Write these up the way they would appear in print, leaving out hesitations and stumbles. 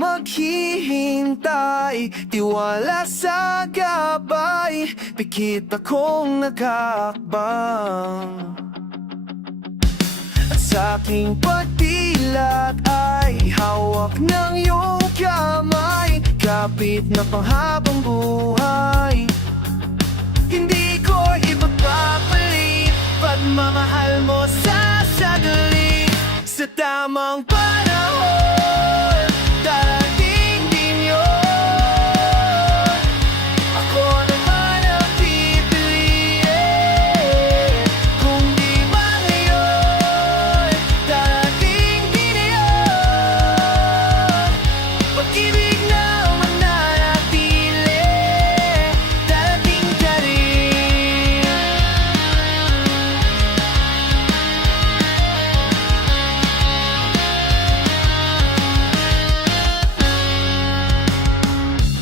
maghihintay, tiwala sa gabay, pikit akong nag-aakbang. At sa aking pagdilat ay hawak ng iyong kamay, kapit na panghabang buhay. Hindi ko ipapapalit pagmamahal mo sa saglit. Sa tamang panahon, darating din yun. Ako naman ang pipiliin. Kung di ba ngayon, darating din yun. Pag-ibig na mananatili, darating ka rin.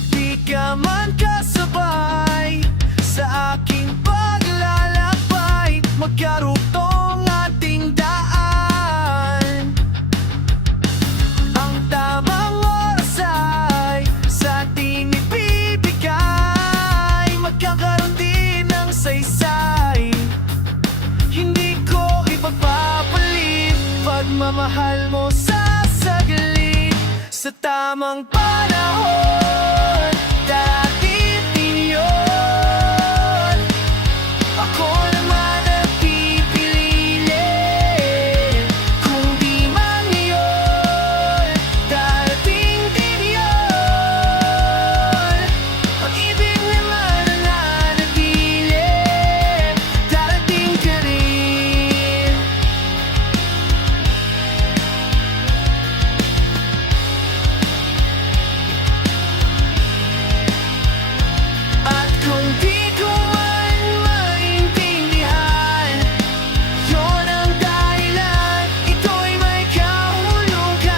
Di ka man kasabay sa aking paglalakbay, magkarugtong ating daan. Ang tamang oras ay sa ating ibibigay, magkakaroon din ng saysay. Hindi ko ipapapalit pagmamahal mo sa saglit. Sa tamang panahon, darating din yun. Ako naman ang pipiliin. Kung di man ngayon, darating din yun. Pag-ibig naman ang nananatili, darating ka rin. At kung di ko man maintindihan, yun ang dahilan, ito'y may kahulugan.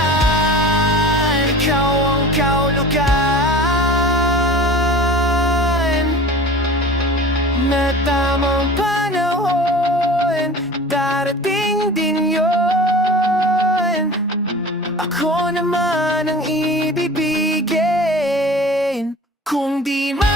Ikaw ang kahulugan. Na tamang panahon, darating din yun. Ako naman ang ibibigin. Kung di man